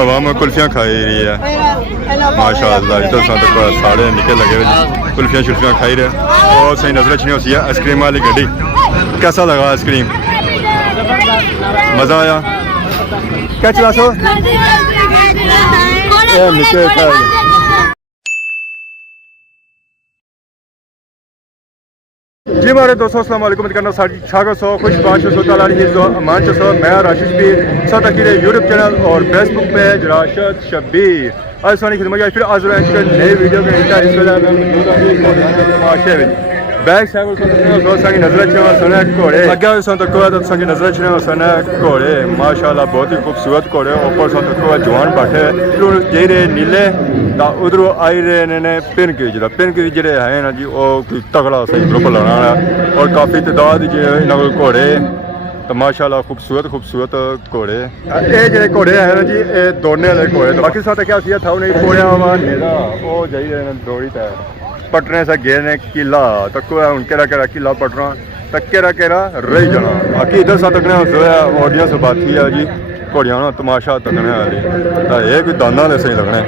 अवाम कुल्फियाँ खाई रही है माशाअल्लाह। इधर साढ़े निकल लगे हुए कुल्फियाँ शुल्फियाँ खाई रहे और सही नजर अच्छी होती है। आइसक्रीम वाली गड्डी कैसा लगा आइसक्रीम? मज़ा आया? क्या चला सो जी मारे दोस्तों अस्सलाम वालेकुम करना छागा सो खुश बाश अमान सो मैं राशिश भी साथ अकीले यूट्यूब चैनल और फेसबुक पेज राशिद शब्बीर आज सोनी खिदमत फिर आज नए वीडियो के बैक साइड नजर सुने घोड़े अगे नजर सुने घोड़े माशाल्लाह बहुत ही खूबसूरत घोड़े ऊपर जवान बैठे जे रहे नीले उधरों आई रहे ने पिनक जोड़े है ना जी वो तगड़ा सही ग्रुप लाना और काफ़ी तादाद इन्होंने घोड़े तो माशाल्लाह खूबसूरत घोड़े ये जो घोड़े है ना जी ये दौड़ने वाले घोड़े बाकी साथ क्या था उन्हें घोड़िया वा नेरा वो जाई रहे दौड़ी तय पटने से गए ने किला तक हूँ केड़ा किला पटना तक केड़ा रही जाना बाकी इधर सा तकने ऑडियंस बाकी है जी घोड़िया ना तमाशा तकने वाली ये कोई दाना वाले सही लगने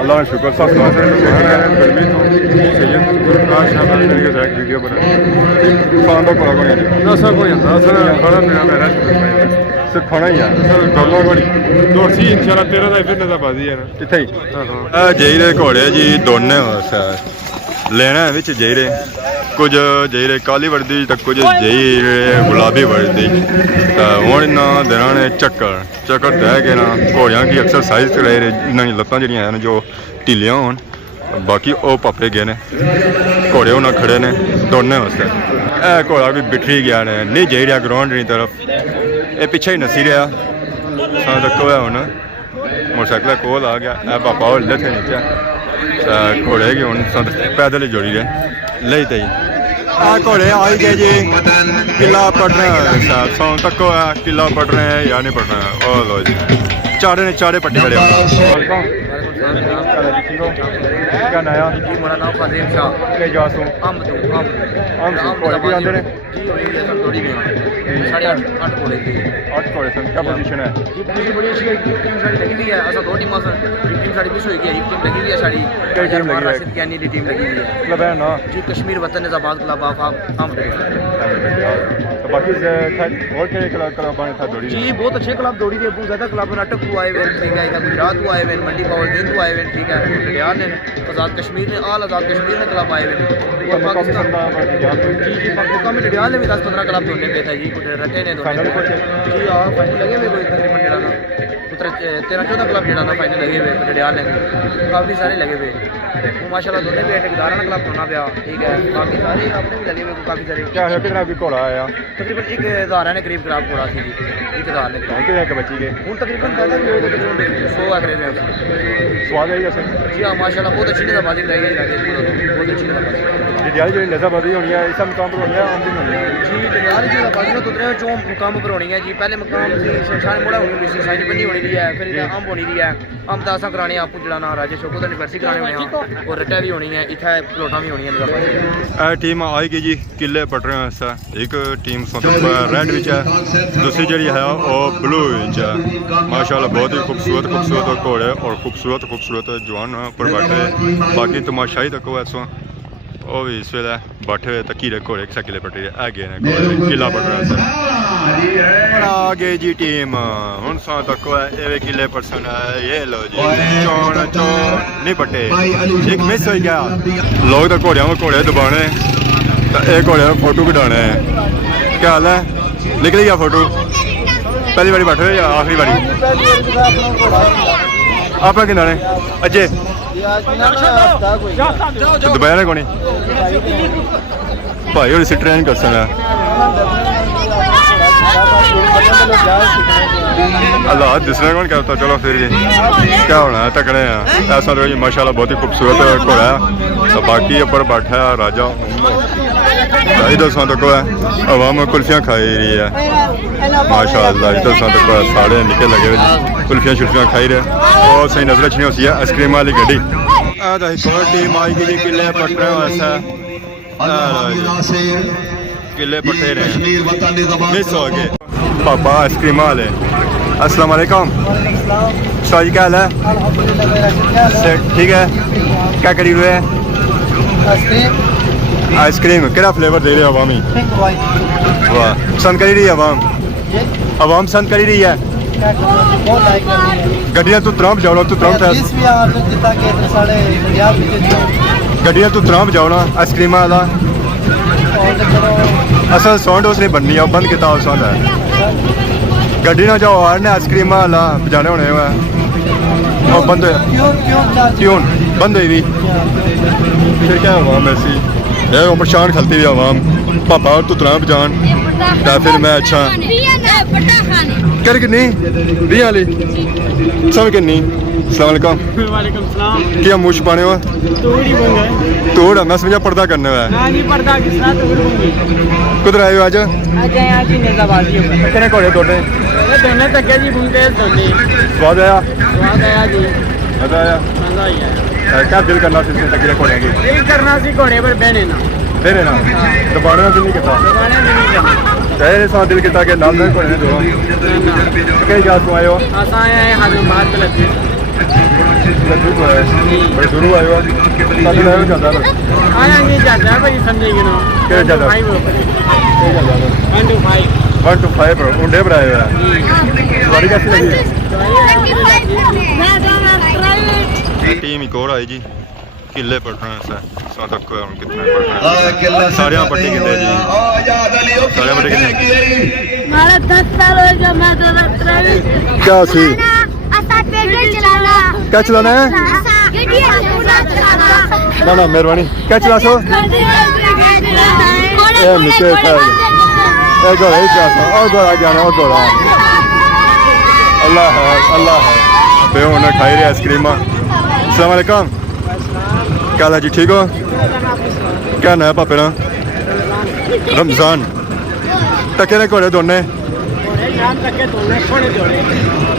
अल्लाह का शुक्र सब वीडियो बना खाना ही है जहीरे घोड़े जी दौड़ने लेना बिच जहीरे कुछ जहीरे काली वर्दी तो कुछ जहीरे गुलाबी वर्दी हूँ इन्होंने देना ने चक्कर दे के ना घोड़ियां की एक्सरसाइज कराई इन्होंने लत्तां जड़ियां हैं जो ढीलियां हो बाकी वो पापे गए ने घोड़े उन्हें खड़े ने दौड़ने वास्ते घोड़ा भी बिठरी गया ने नहीं जाई रहा ग्राउंड की तरफ ये पिछे ही नसी रहा तको है हूँ मोटरसाइकिल कोल आ गया पापा और थे नीचे घोड़े की हूँ पैदल ही जोड़ी रहे ले घोड़े आई गए जी किला पटना सौ तको है किला पटना है या नहीं पटना ओ लो जी चारे पट्टी खड़े क्या नया मेरा नाम फजील शाह के जासू हम घोड़े भी आंदे ने थोड़ी में 8.5 घोड़े की 8 घोड़े सन क्या पोजीशन है जी पोजीशन बड़ी अच्छी है टीम सारी लगी हुई है ऐसा दो टीम सन टीम सारी मिस हो गई एक टीम लगी हुई है सारी क्या टीम लगी है राशिद ज्ञानी की टीम लगी हुई है क्लब है ना जी कश्मीर वतन निजाबाद क्लब ऑफ हम तो बाकी और के क्लब बने था दौड़ी जी बहुत अच्छे क्लब दौड़ी थे बहुत ज्यादा क्लब नाटक को आए हुए ठीक है गुजरात को आए हुए मंडी पावर दिन को आए हुए ठीक है लुधियाना ने आज़ाद कश्मीर ने आज़ाद कश्मीर में क्लब आए हुए और पाकिस्तान में लुधियाना में 10-15 क्लब दौड़ने पे था जी कुछ रखे ने दौड़ने जी हाँ फाइनल लगे हुए कोई तकरीबन जड़ा 13-14 क्लब जड़ा ना फाइनल लगे हुए लुधियाना में काफ़ी सारे लगे हुए माशाल्लाह दोनों भी ठेकेदार क्लब होना पाया ठीक है बाकी सारे अपने भी लगे हुए काफ़ी सारे क्या है कितना भी घोड़ा आया तकरीबन 1000 ने करीब खराब घोड़ा थी जी 1000 ने कितने बची गए हूँ तकरीबन पहले भी 100 आंकड़े में स्वाद है जी हाँ माशाल्लाह बहुत अच्छी नज़ाबाजी कराई गई बहुत अच्छी नज़ाबाजी जो नज़ाबाजी होनी है इस मुकाम पर होनी है जी दरियाल की नज़ाबाजी तो चो मुकाम पर होनी है जी पहले मुकाम से शमशान मोड़ा होनी हुई साइड बनी होनी रही है फिर अम्ब होनी रही है अम्ब तो असा कराने आपको जलाना राजे शोको तो एनिवर्सरी कराने होने और रटा भी होनी है इतना प्लोटा भी होनी है नज़ाबाजी टीम आएगी जी किले पटने वास्ते एक टीम रेड विच है दूसरी जी है वो ब्लू विच है माशाल्लाह बहुत ही खूबसूरत घोड़े और खूबसूरत जवान पर बैठे बाकी तमाशाई तक ऐसो वो भी इस वे बैठे हुए तकीरे घोड़े किले पटे आ गए किला पटना आ गए जी टीम हूँ सौ तक किले परसन ये लो जी चौन नहीं पटे एक मिस हो गया लोग तो घोड़े दबाने एक घोड़े फोटो कटाने क्या हाल है निकल गया फोटो पहली बारी बैठे या आखिरी बारी आप कि अजय दबाया ना कोनी भाई और इसे ट्रेन कर सकना अल्लाह दिसना कौन करता चलो फिर जी क्या होना है तकड़े हैं ऐसा तो जी माशाल्लाह बहुत ही खूबसूरत घोड़ा है तो बाकी ऊपर बैठा है राजा इधर सा तक अवाम कुल्फियाँ खाई रही है माशाल्लाह इधर सा तक साढ़े निकल लगे हुए कुल्फियाँ शुल्फियाँ खाई रहे और सही नजर अच्छी होती है आइसक्रीम वाली गड्डी टीम आई गई किले पटने वास्ते किले पटे रहे मिस हो गए पापा आइसक्रीम वाले अस्सलाम वालेकुम। सर जी क्या हाल है? ठीक है। क्या करी हुए है? आइसक्रीम केड़ा फ्लेवर दे रहे हो अवामी? वाह, पसंद करी रही है अवाम? अवाम पसंद करी रही है? गड्डियां तू त्राम जाओ तू त्राम गड्डियां तू त्राम जाओ ना आइसक्रीम वाला असल साउंड उसने बननी है बंद किया साउंड है गड्डी ना जाओ आ आइसक्रीम वाला बजाने होने हुआ और बंद ट्यून बंद हुई भी फिर क्या अवाम ऐसी यार परेशान खलती हुई अवाम पापा और तू त्राम बजान फिर मैं अच्छा कर किन्नी 20 वाली सब किन्नी अस्सलाम वालेकुम क्या मुँह छुपाने हो तोड़ मैं समझा पर्दा करने हुआ कुधर आए हो आज कितने घोड़े तोड़े स्वाद आया मजा आया क्या दिल करना तकड़े घोड़े की करना सी घोड़े पर बहने ना दबाने का दिल नहीं किता कहने साथ दिल किता कि नाल घोड़े ने दो कई जात को आए हो बड़े दूर आए हो ज्यादा भाई समझेगी ना 1 to 5 उंडे बनाए हुए हैं सवारी कैसी लगी टीम एक और आई जी किले पढ़ना है तक कितने पढ़ना सारे पट्टी कितने जी सारे पट्टी कितने हमारा 10 साल हो गया मैं तो क्या सी क्या चलाना है ना ना मेहरबानी क्या चला सो मिस्टेक है घोड़ा ही चला सो और घोड़ा जाना और घोड़ा अल्लाह है बे उन्हें खाई रहे आइसक्रीम अस्सलाम वालेकुम क्या हाल है जी ठीक हो क्या ना है पापे ना रमजान टके ने घोड़े दोने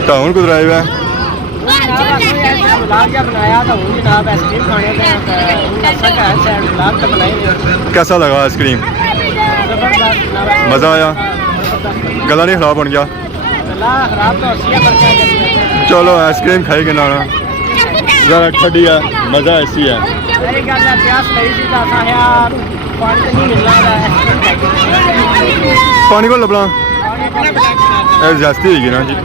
तो हूँ कुछ आए हुए कैसा लगा आइसक्रीम मज़ा आया गला नहीं खराब बन गया चलो आइसक्रीम खाएंगे ना ज़रा ठंडी है मज़ा ऐसी है पानी को लबना जास्ती होगी ना जी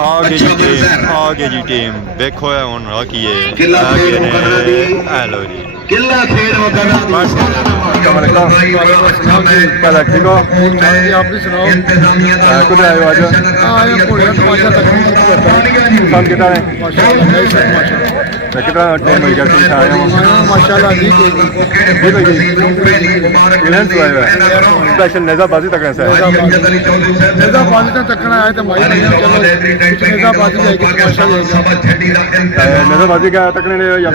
आगे जी टीम देखो है हुन की है आगे ने हेलो जी किला खेल क्या ठीक हो आप भी सुनाओ कुछ आए हो आज कितना टाइम हो गया माशाल्लाह स्पेशल नेजाबाजी तक से नेजाबाजी तक आए तो भाई नेजाबाजी नेजाबाजी क्या तकने या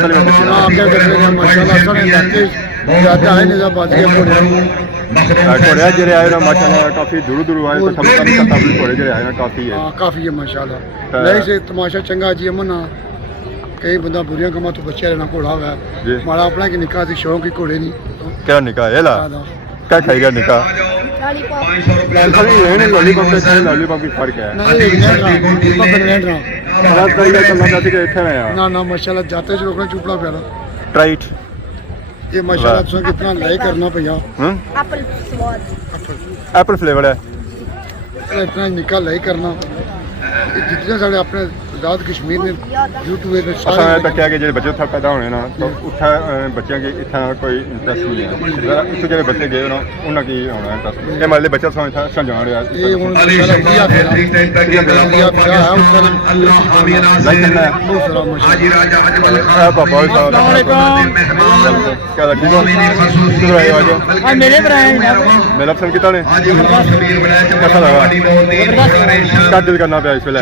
घोड़े जो आए ना माशाल्लाह काफी दूर आए तो घोड़े जो आए ना काफी है माशाल्लाह नहीं से तमाशा चंगा जी अमन कई बंदा बुरियां कमा तो बच्चे रहना घोड़ा हुआ हमारा अपना की निकाह थी शौक ही घोड़े नहीं क्या निकाह है ला क्या खाएगा निकाह लॉलीपॉप की फर्क है ना माशाल्लाह जाते लोगों चुपड़ा प्यारा ट्राइट ये माशाल्लाह कितना लाइक करना भैया एप्पल फ्लेवर है इतना निकाह लाइक करना जितने सारे अपने आजाद कश्मीर ने यूट्यूब पे तकिया कि जो बच्चे उत्थे पैदा होने ना तो उत्थे बच्चों की इतना कोई इंटरेस्ट नहीं है उत्थे जो बच्चे गए ना उन्होंने की होना इंटरेस्ट ये मान लो बच्चा समझान रहा मेरा पसंद कितना ने कैसा लगा क्या दिल करना पाया इस वेले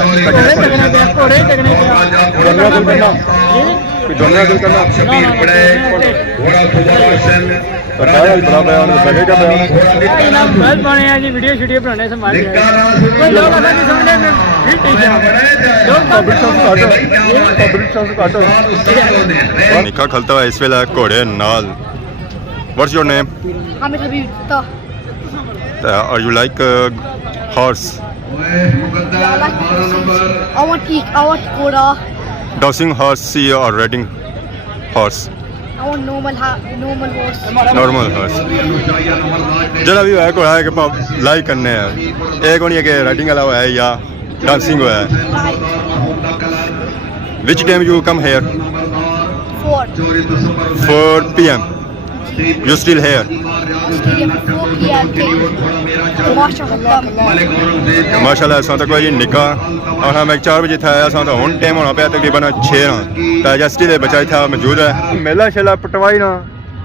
वीडियो शीडियो बनाने से निकाह खलता हुआ इस वेले घोड़े नाल what's your name Hamid Habib are you like horse Yeah, I like horses. I want Koda. Dowsing horse or riding horse? I want normal horse. Normal horse. ਜਿਹੜਾ ਵੀ ਹੋਇਆ ਘੋੜਾ ਹੈ ਕਿ ਲਾਈਕ ਕਰਨੇ ਆ ਇਹ ਕੋਈ ਨਹੀਂ ਹੈ ਕਿ ਰਾਈਡਿੰਗ ਵਾਲਾ ਹੋਇਆ ਜਾਂ ਡਾਂਸਿੰਗ ਹੋਇਆ ਹੈ Which time you come here? 4 p.m. You still here? ਮਾਸ਼ਾਅੱਲਾ ਅਸਾਂ ਤਾਂ ਕੋਈ ਨਿੱਕਾ और मैं 4 बजे था असां तो हुन टाइम होना पिया तकरीबन 6 ਤਾਂ ਜਸਟੀ ਦੇ ਬੱਚਾ ਇੱਥੇ ਮੌਜੂਦ ਹੈ ਮੇਲਾ ਸ਼ੇਲਾ ਪਟਵਾਈ ਨਾ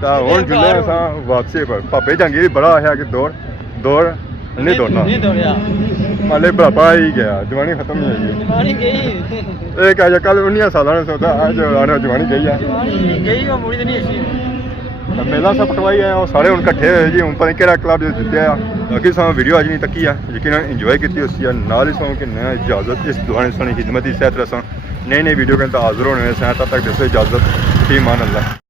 ਤਾਂ ਹੁਣ ਜੁਲੇ ਅਸਾਂ ਵਾਪਸੀ ਪਰ ਭਾਪੇ ਜੰਗੀ ਬੜਾ ਆਇਆ ਕਿ ਦੌੜ ਨਹੀਂ ਦੌੜਨਾ ਨਹੀਂ ਦੌੜਿਆ ਮਾਲੇ ਬੁਢਾਪਾ ਹੀ ਗਿਆ ਜਵਾਨੀ ਖਤਮ ਨਹੀਂ ਹੋਈ ਜਵਾਨੀ ਗਈ ਇਹ ਕਹੇ ਜੇ ਕੱਲ 19 ਸਾਲਾਂ ਦਾ ਸੋਦਾ ਅੱਜ ਜਵਾਨੀ ਗਈ ਆ ਜਵਾਨੀ ਗਈ ਉਹ ਮੁੜੀ ਤੇ ਨਹੀਂ ਸੀ ਮੇਲਾ ਸਭ ਪਟਵਾਈ ਆ ਉਹ ਸਾਰੇ ਹੁਣ ਇਕੱਠੇ ਹੋਏ ਜੀ ਹੁਣ ਪਤਾ ਨਹੀਂ ਕਿਹੜਾ ਕਲੱਬ ਦੇ ਜਿੱਤਿਆ ਆ ਬਾਕੀ ਸਾਨੂੰ ਵੀਡੀਓ ਅੱਜ ਨਹੀਂ ਤੱਕੀ ਆ ਯਕੀਨਨ ਇੰਜੋਏ ਕੀਤੀ ਉਸੀ ਆ ਨਾਲ ਹੀ ਸਾਨੂੰ ਕਿ ਨया इजाज़त इस दुआने सुनी खिदमत इस तरह से नई वीडियो के अंदर हाजिर होने से तब तक दोस्तों इजाज़त फी मान अल्लाह।